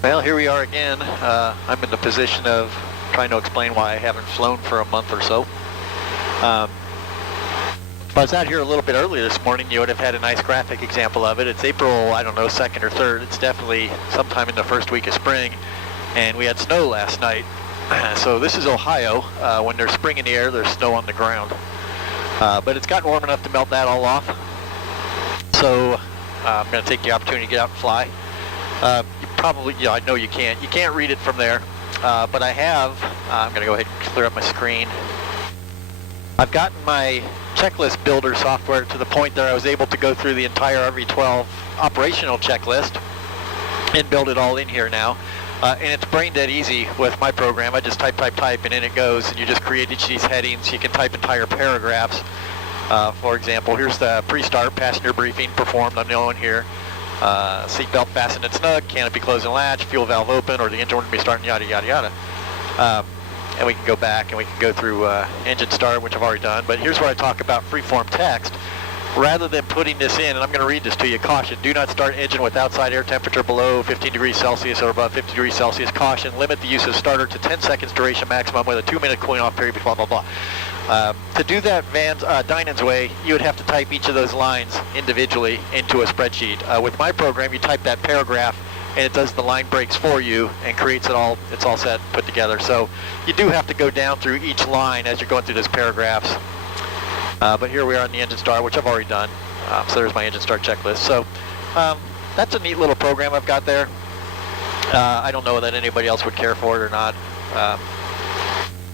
Well, here we are again. I'm in the position of trying to explain why I haven't flown for a month or so. If I was out here a little bit earlier this morning, you would have had a nice graphic example of it. It's April, I don't know, 2nd or 3rd. It's definitely sometime in the first week of spring, and we had snow last night. So this is Ohio. When there's spring in the air, there's snow on the ground. But it's gotten warm enough to melt that all off. So I'm going to take the opportunity to get out and fly. Probably, yeah, I know you can't. You can't read it from there, but I have. I'm going to go ahead and clear up my screen. I've gotten my checklist builder software to the point that I was able to go through the entire RV-12 operational checklist and build it all in here now. And it's brain dead easy with my program. I just type, and in it goes, and you just create each of these headings. You can type entire paragraphs. For example, here's the pre-start passenger briefing performed on no one here. Seatbelt fastened and snug, canopy closed and latch, fuel valve open, or the engine wouldn't be starting, yada, yada, yada. And we can go back and we can go through engine start, which I've already done. But here's where I talk about free-form text. Rather than putting this in, and I'm going to read this to you, caution, do not start engine with outside air temperature below 15 degrees Celsius or above 50 degrees Celsius. Caution, limit the use of starter to 10 seconds duration maximum with a 2-minute cooling off period, blah, blah, blah. To do that Dinan's way, you would have to type each of those lines individually into a spreadsheet. With my program, you type that paragraph, and it does the line breaks for you and creates it all. It's all set, put together. So you do have to go down through each line as you're going through those paragraphs. But here we are on the engine start, which I've already done. So there's my engine start checklist. So that's a neat little program I've got there. I don't know that anybody else would care for it or not.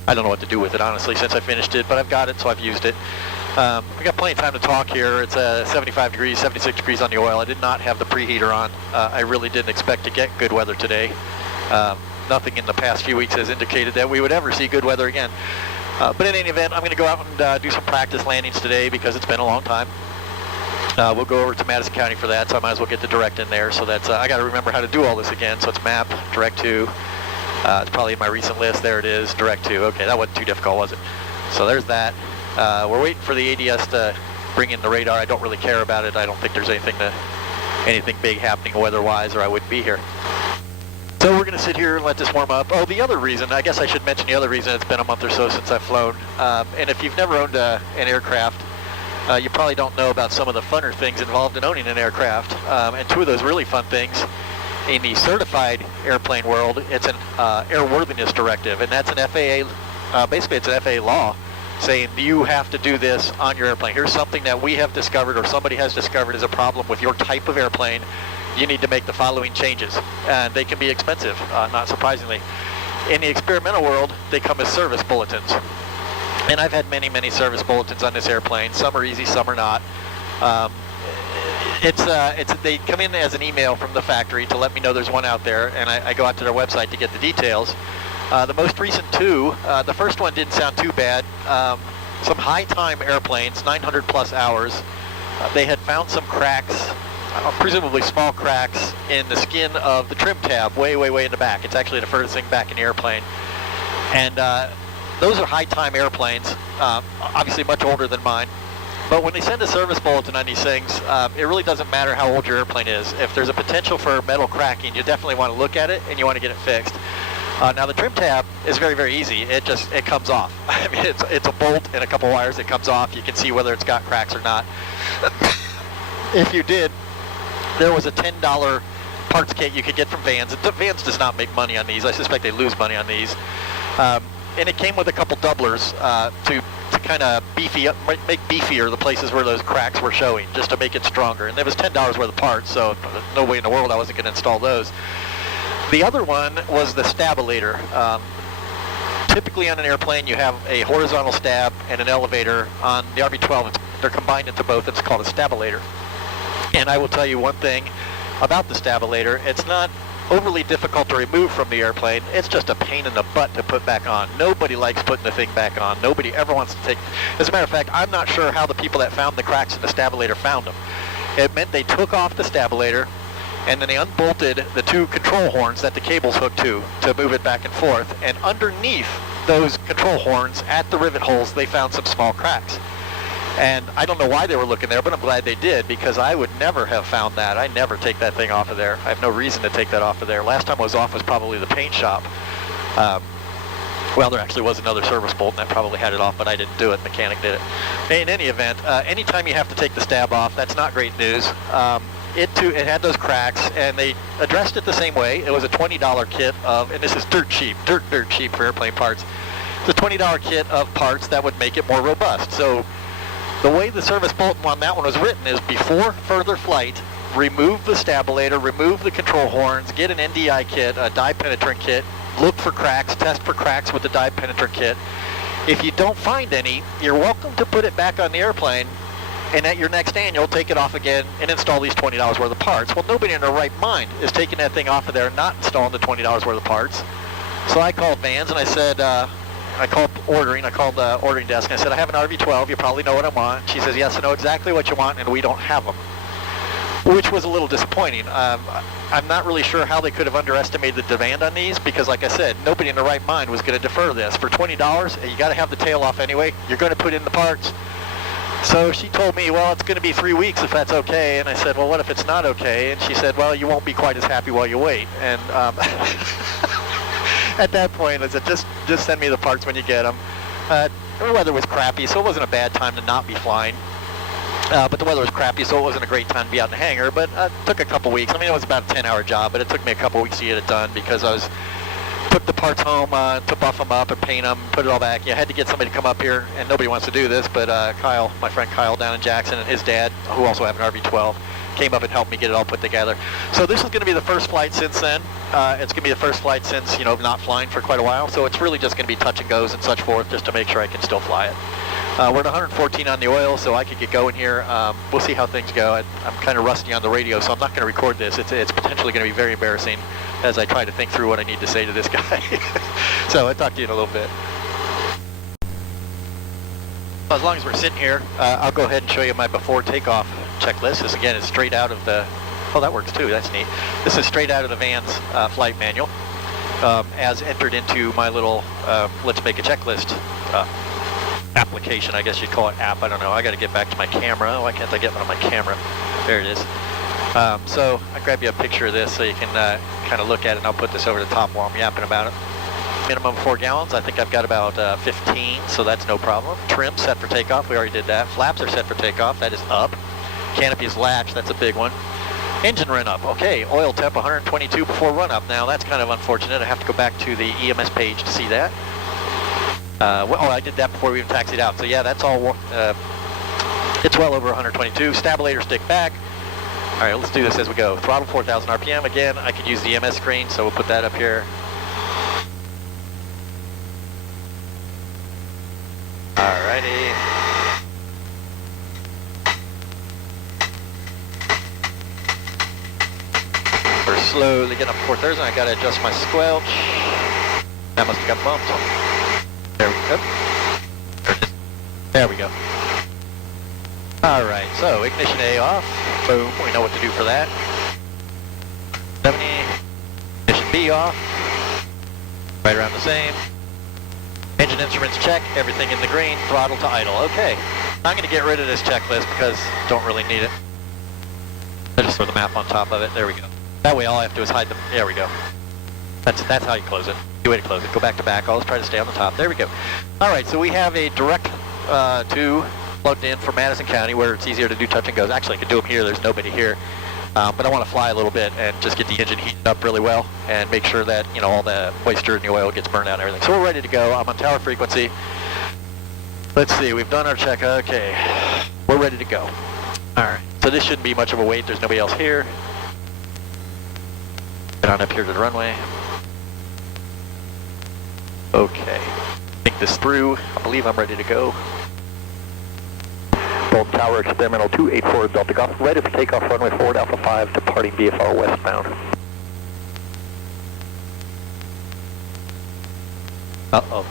I don't know what to do with it, honestly, since I finished it, but I've got it, so I've used it. We got plenty of time to talk here. It's 75 degrees, 76 degrees on the oil. I did not have the preheater on. I really didn't expect to get good weather today. Nothing in the past few weeks has indicated that we would ever see good weather again. But in any event, I'm going to go out and do some practice landings today because it's been a long time. We'll go over to Madison County for that, so I might as well get the direct in there. So that's I got to remember how to do all this again. So it's map, direct to. It's probably in my recent list. There it is, direct to. Okay, that wasn't too difficult, was it? So there's that. We're waiting for the ADS to bring in the radar. I don't really care about it. I don't think there's anything big happening weather-wise, or I wouldn't be here. So we're going to sit here and let this warm up. Oh, the other reason, I guess I should mention the other reason it's been a month or so since I've flown. And if you've never owned an aircraft, you probably don't know about some of the funner things involved in owning an aircraft. And two of those really fun things, in the certified airplane world, it's an airworthiness directive, and that's an FAA, basically it's an FAA law saying you have to do this on your airplane. Here's something that we have discovered or somebody has discovered is a problem with your type of airplane. You need to make the following changes, and they can be expensive, not surprisingly. In the experimental world, they come as service bulletins, and I've had many, many service bulletins on this airplane. Some are easy, some are not. They come in as an email from the factory to let me know there's one out there, and I go out to their website to get the details. The most recent two, the first one didn't sound too bad. Some high-time airplanes, 900 plus hours, they had found some cracks, presumably small cracks, in the skin of the trim tab, way, way, way in the back. It's actually the furthest thing back in the airplane. And those are high-time airplanes, obviously much older than mine. But when they send a service bulletin on these things, it really doesn't matter how old your airplane is. If there's a potential for metal cracking, you definitely want to look at it and you want to get it fixed. Now the trim tab is very, very easy. It comes off. I mean, it's a bolt and a couple wires. It comes off. You can see whether it's got cracks or not. If you did, there was a $10 parts kit you could get from Vans. Vans does not make money on these. I suspect they lose money on these. And it came with a couple doublers to kind of make beefier the places where those cracks were showing, just to make it stronger. And there was $10 worth of parts, so no way in the world I wasn't going to install those. The other one was the stabilator. Typically on an airplane you have a horizontal stab and an elevator. On the RV-12 they're combined into both. It's called a stabilator. And I will tell you one thing about the stabilator. It's not overly difficult to remove from the airplane. It's just a pain in the butt to put back on. Nobody likes putting the thing back on. Nobody ever wants to take... As a matter of fact, I'm not sure how the people that found the cracks in the stabilator found them. It meant they took off the stabilator and then they unbolted the two control horns that the cable's hooked to move it back and forth. And underneath those control horns, at the rivet holes, they found some small cracks. And I don't know why they were looking there, but I'm glad they did, because I would never have found that. I never take that thing off of there. I have no reason to take that off of there. Last time I was off was probably the paint shop. Well, there actually was another service bolt, and that probably had it off, but I didn't do it. The mechanic did it. In any event, anytime you have to take the stab off, that's not great news. It had those cracks, and they addressed it the same way. It was a $20 kit of, and this is dirt cheap for airplane parts. It's a $20 kit of parts that would make it more robust. So the way the service bulletin on that one was written is, before further flight, remove the stabilator, remove the control horns, get an NDI kit, a dye penetrant kit, look for cracks, test for cracks with the dye penetrant kit. If you don't find any, you're welcome to put it back on the airplane, and at your next annual, take it off again and install these $20 worth of parts. Well, nobody in their right mind is taking that thing off of there and not installing the $20 worth of parts. So I called Vans and I said, I called the ordering desk, and I said, I have an RV-12, you probably know what I want. She says, yes, I know exactly what you want, and we don't have them, which was a little disappointing. I'm not really sure how they could have underestimated the demand on these, because like I said, nobody in their right mind was going to defer this. For $20, you got to have the tail off anyway. You're going to put in the parts. So she told me, well, it's going to be 3 weeks if that's okay. And I said, well, what if it's not okay? And she said, well, you won't be quite as happy while you wait. And at that point, I said, just send me the parts when you get them. The weather was crappy, so it wasn't a bad time to not be flying. But the weather was crappy, so it wasn't a great time to be out in the hangar. But it took a couple weeks. I mean, it was about a 10-hour job, but it took me a couple weeks to get it done, because took the parts home to buff them up and paint them, put it all back. You had to get somebody to come up here, and nobody wants to do this, but Kyle, my friend Kyle down in Jackson, and his dad, who also have an RV-12, came up and helped me get it all put together. So this is going to be the first flight since then. It's going to be the first flight since, not flying for quite a while. So it's really just going to be touch and goes and such forth, just to make sure I can still fly it. We're at 114 on the oil, so I could get going here. We'll see how things go. I'm kind of rusty on the radio, so I'm not going to record this. It's potentially going to be very embarrassing as I try to think through what I need to say to this guy. So I'll talk to you in a little bit. As long as we're sitting here, I'll go ahead and show you my before takeoff checklist. This, again, is straight out of the... Oh, that works too. That's neat. This is straight out of the Vans flight manual, as entered into my little Let's Make a Checklist application, I guess you'd call it app. I don't know. I got to get back to my camera. Why can't I get one on my camera? There it is. So I'll grab you a picture of this so you can kind of look at it, and I'll put this over the top while I'm yapping about it. Minimum 4 gallons. I think I've got about 15, so that's no problem. Trim set for takeoff. We already did that. Flaps are set for takeoff. That is up. Canopy is latched. That's a big one. Engine run up. Okay, oil temp 122 before run up. Now that's kind of unfortunate. I have to go back to the EMS page to see that. I did that before we even taxied out. So yeah, that's all. It's well over 122. Stabilator stick back. All right, let's do this as we go. Throttle 4,000 RPM. Again, I could use the EMS screen, so we'll put that up here. Alrighty. We're slowly getting up 4,000. I gotta adjust my squelch. That must have got bumped. There we go. There we go. Alright, so ignition A off. Boom, we know what to do for that. 70. Ignition B off. Right around the same. Engine instruments check, everything in the green, throttle to idle. Okay, I'm going to get rid of this checklist because I don't really need it. I just throw the map on top of it. There we go. That way all I have to do is hide them. There we go. That's how you close it. Good way to close it. Go back to back. Always try to stay on the top. There we go. All right, so we have a direct to plugged in for Madison County, where it's easier to do touch and goes. Actually, I could do them here. There's nobody here. But I want to fly a little bit and just get the engine heated up really well and make sure that, all the moisture in the oil gets burned out and everything. So we're ready to go. I'm on tower frequency. Let's see, we've done our check. Okay, we're ready to go. All right, so this shouldn't be much of a wait. There's nobody else here. Get on up here to the runway. Okay, think this through. I believe I'm ready to go. Bolton Tower, experimental 284 Delta Golf, ready for takeoff, runway forward, Alpha 5, departing VFR westbound. Uh-oh.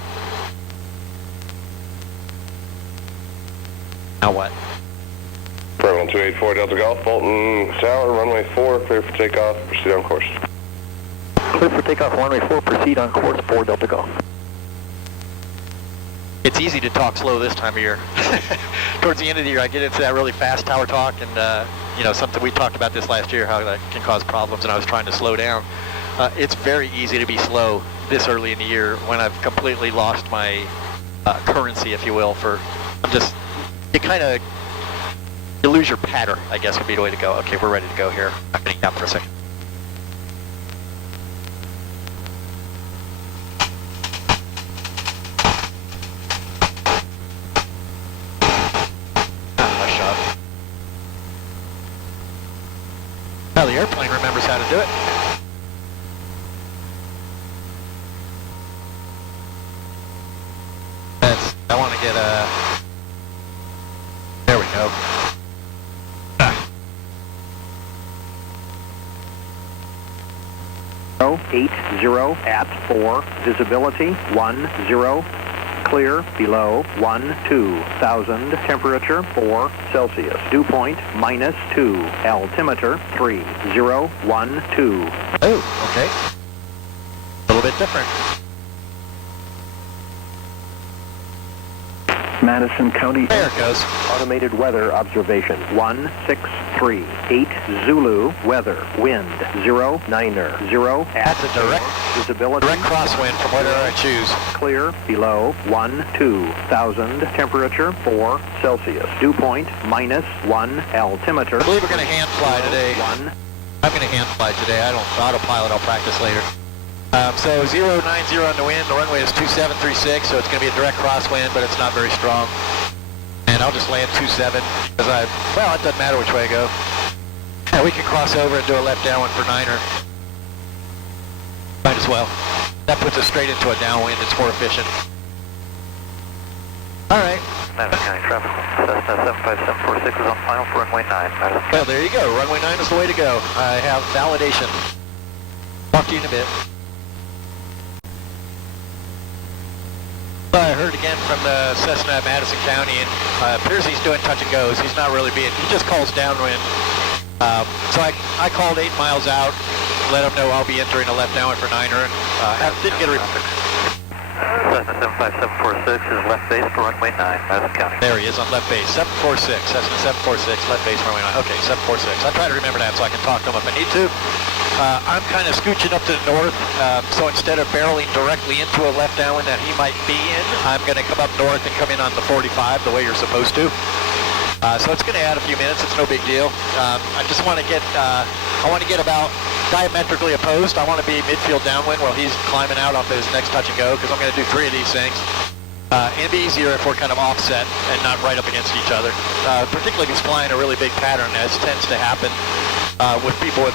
Now what? Terminal 284 Delta Golf, Bolton Tower, runway 4, clear for takeoff, proceed on course. Clear for takeoff, runway 4, proceed on course for Delta Golf. It's easy to talk slow this time of year. Towards the end of the year, I get into that really fast tower talk, and you know, something we talked about this last year, how that can cause problems, and I was trying to slow down. It's very easy to be slow this early in the year when I've completely lost my currency, if you will. You lose your pattern, I guess would be the way to go. Okay, we're ready to go here. I'm getting down for a second. Now the airplane remembers how to do it. I want to get there we go. 80 at 4, visibility 10, clear below 12,000, temperature 4 Celsius, dew point -2, altimeter 3012. Oh, okay. A little bit different. Madison County. There it goes. Automated weather observation 163, 8 Zulu, weather, wind 09er, 0 at That's a direct visibility. Direct crosswind from whatever I choose. Clear below 12,000, temperature 4 Celsius, dew point -1, altimeter. I believe we're going to hand fly today. 1. I'm going to hand fly today. I don't autopilot. I'll practice later. So 090 on the wind. The runway is 2736, so it's going to be a direct crosswind, but it's not very strong. And I'll just land 27 because well, it doesn't matter which way I go. Yeah, we can cross over and do a left downwind for 9er. Might as well. That puts us straight into a downwind. It's more efficient. All right. Madison County traffic. Cessna 75746 is on final for runway 9. Madison County. Well, there you go. Runway 9 is the way to go. I have validation. Talk to you in a bit. I heard again from the Cessna at Madison County, and appears he's doing touch and goes. He's not really he just calls downwind. So I called 8 miles out, let him know I'll be entering a left downwind for 9er, and didn't get a Cessna 75746 is left base for runway 9, Madison County. There he is on left base, 746, Cessna 746, left base runway 9. Okay, 746. I try to remember that so I can talk to him if I need to. I'm kind of scooching up to the north, so instead of barreling directly into a left downwind that he might be in, I'm going to come up north and come in on the 45 the way you're supposed to. So it's going to add a few minutes. It's no big deal. I just want to get, about diametrically opposed. I want to be midfield downwind while he's climbing out off his next touch and go, because I'm going to do 3 of these things. It'd be easier if we're kind of offset and not right up against each other. Particularly if he's flying a really big pattern, as tends to happen with people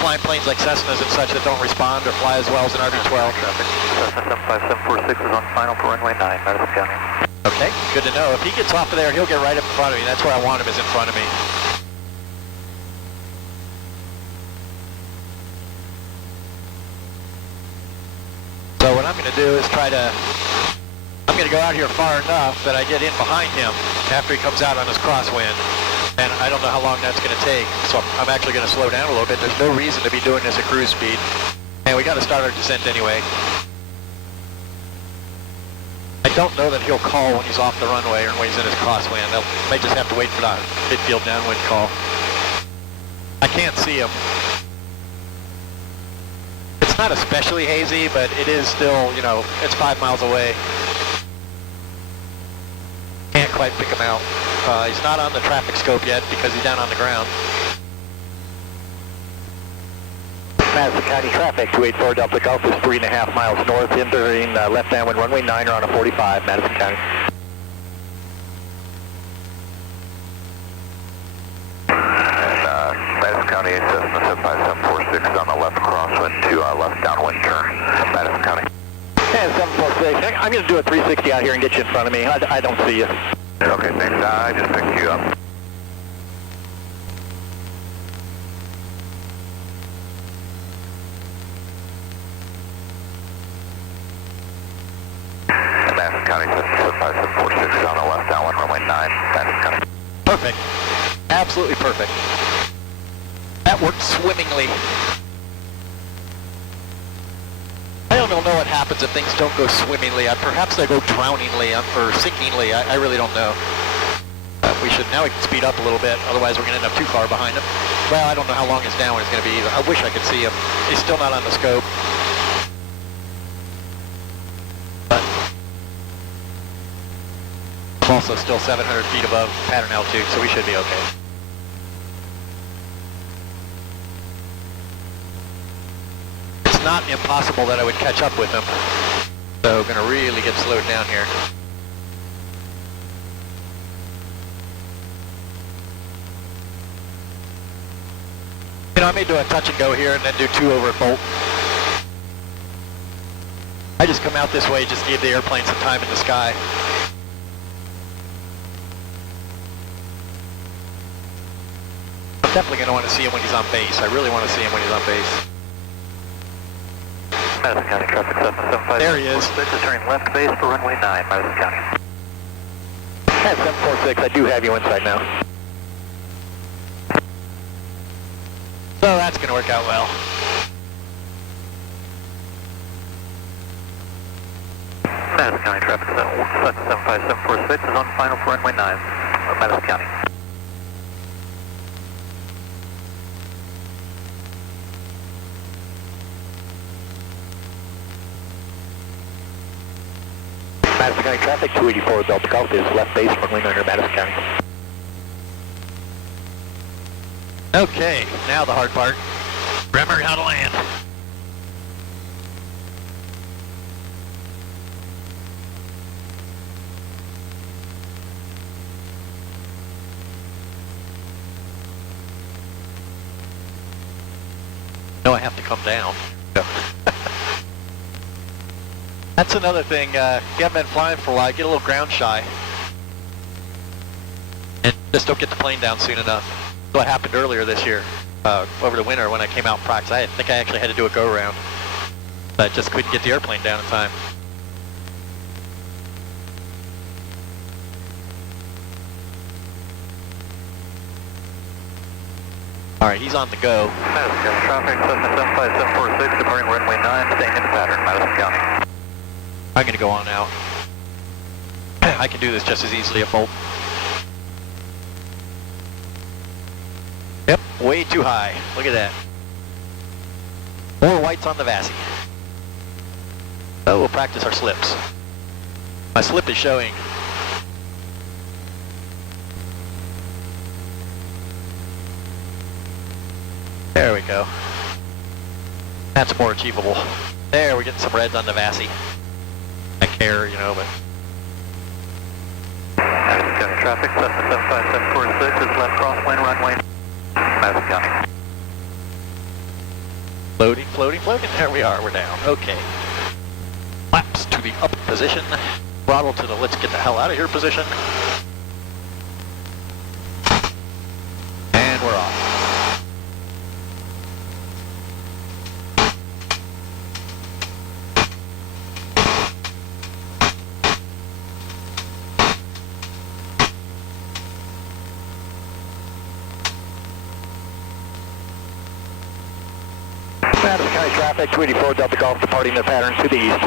flying planes like Cessnas and such that don't respond or fly as well as an RV-12. Traffic. Cessna 75746 is on final for runway 9, Madison County. Okay, good to know. If he gets off of there, he'll get right up in front of me. That's where I want him, is in front of me. So what I'm going to do is I'm going to go out here far enough that I get in behind him after he comes out on his crosswind. And I don't know how long that's going to take, so I'm actually going to slow down a little bit. There's no reason to be doing this at cruise speed. And we got to start our descent anyway. I don't know that he'll call when he's off the runway or when he's in his crosswind. They just have to wait for the midfield downwind call. I can't see him. It's not especially hazy, but it is still, it's 5 miles away. Can't quite pick him out. He's not on the traffic scope yet because he's down on the ground. Madison County traffic, 284 Delta Golf is 3.5 miles north, entering left downwind runway 9 on a 45, Madison County. And Madison County Cessna 75746 on the left crosswind to left downwind turn, Madison County. And 746, I'm going to do a 360 out here and get you in front of me. I don't see you. Okay, thanks. I just picked you up. Madison County 75746 on the left downwind runway 9, Madison County. Perfect. Absolutely perfect. That worked swimmingly. I don't know what happens if things don't go swimmingly. Perhaps they go drowningly or sinkingly. I really don't know. Now we can speed up a little bit, otherwise we're going to end up too far behind him. Well, I don't know how long his downwind is going to be either. I wish I could see him. He's still not on the scope. But I'm also still 700 feet above pattern altitude, so we should be okay. It's not impossible that I would catch up with him. So going to really get slowed down here. You know, I may do a touch and go here and then do 2 over at Bolt. I just come out this way, just give the airplane some time in the sky. I'm definitely going to want to see him when he's on base. I really want to see him when he's on base. Madison County traffic 775. There he is. 46 is turning left base for runway 9, Madison County. At 746, I do have you inside now. So that's going to work out well. Madison County traffic 775, 746 is on final for runway 9, Madison County. Madison County traffic, 284 Delta Golf is left base, runway 9 Madison County. Okay, now the hard part. Remember how to land. No, I have to come down. No. That's another thing, if you haven't been flying for a while, get a little ground shy. And just don't get the plane down soon enough. What happened earlier this year, over the winter when I came out in practice. I think I actually had to do a go-around. I just couldn't get the airplane down in time. All right, he's on the go. Madison County traffic 775, 746, departing runway 9, staying in pattern, Madison County. I'm going to go on out. I can do this just as easily at Bolt. Yep, way too high. Look at that. 4 whites on the VASI. So we'll practice our slips. My slip is showing. There we go. That's more achievable. There, we're getting some reds on the VASI. I care, you know, but... Madison County traffic 775, 746 is left crosswind runway, Madison County. Floating, floating, floating. There we are, we're down. Okay. Flaps to the up position. Throttle to the let's get the hell out of here position. And we're off. Madison County traffic, 284 Delta Golf departing the pattern to the east.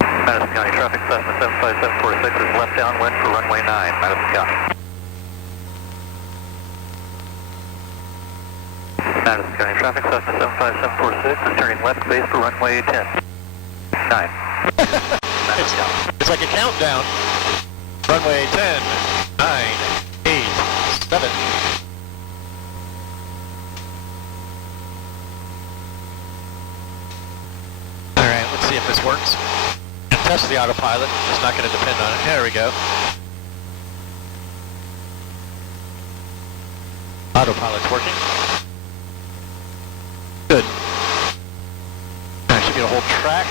Madison County traffic 775, 746 is left downwind for runway 9, Madison County. Madison County traffic 775, 746 is turning left base for runway 10. 9. Madison County. It's like a countdown. Runway 10, 9, 8, 7. See if this works. Test the autopilot. It's not going to depend on it. There we go. Autopilot's working. Good. I should be able to hold track.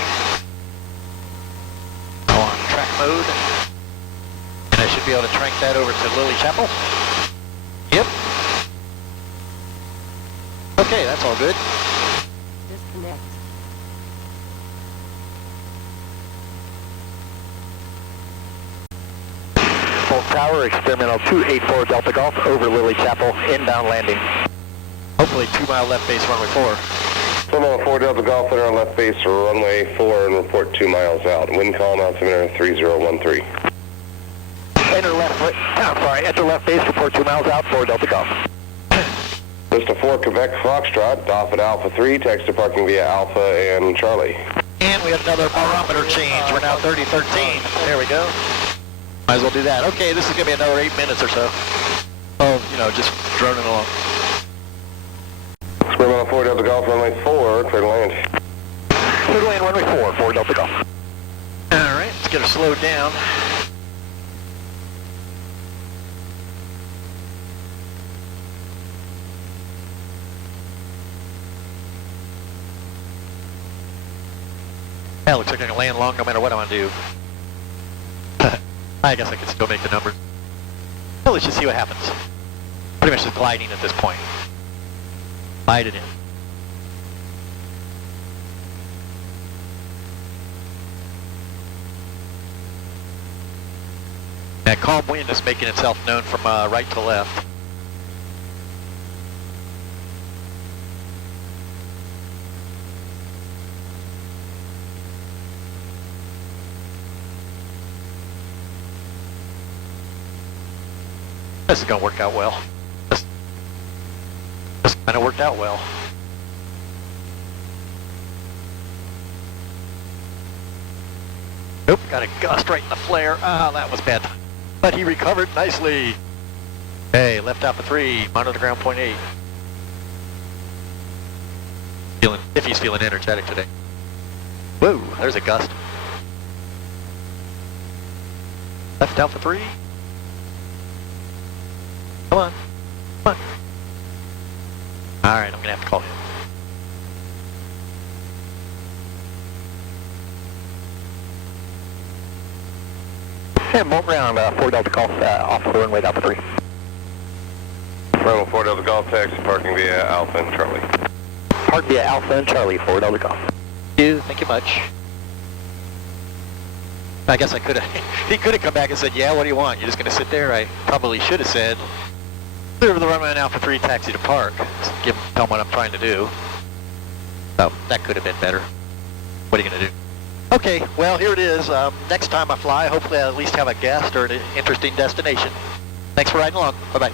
Go on track mode. And I should be able to crank that over to Lily Chapel. Yep. Okay, that's all good. Disconnect. Tower, experimental 284 Delta Golf over Lily Chapel, inbound landing. Hopefully 2 mile left base runway 4. Terminal 4 Delta Golf, enter on left base for runway 4 and report 2 miles out. Wind calm, altimeter 3013. Enter left base, report 2 miles out, 4 Delta Golf. Vista 4 Quebec Foxtrot, doff at Alpha 3, taxi parking via Alpha and Charlie. And we have another barometer change. We're now 3013. There we go. Might as well do that. Okay, this is going to be another 8 minutes or so. Oh, you know, just droning along. Terminal 4 Delta Golf, runway 4, clear to land. Clear to land, runway 4 Delta Golf. All right, let's get her slowed down. Yeah, looks like I can land long no matter what I want to do. I guess I can still make the numbers. Well, let's just see what happens. Pretty much just gliding at this point. Glide it in. That calm wind is making itself known from right to left. This is going to work out well. This kind of worked out well. Nope, got a gust right in the flare. Ah, that was bad. But he recovered nicely. Hey, left Alpha 3, monitor ground point 8. If he's feeling energetic today. Whoa, there's a gust. Left Alpha 3. Come on. Come on. Alright, I'm going to have to call him. And bolt round 4 Delta Golf off of the runway Alpha 3. Terminal 4 Delta Golf, taxi parking via Alpha and Charlie. Park via Alpha and Charlie, 4 Delta Golf. Thank you much. I guess I could have, he could have come back and said, yeah, what do you want? You're just going to sit there? I probably should have said, clear of the runway on Alpha 3, taxi to park. Tell him what I'm trying to do. So, that could have been better. What are you going to do? Okay, well, here it is. Next time I fly, hopefully I'll at least have a guest or an interesting destination. Thanks for riding along. Bye-bye.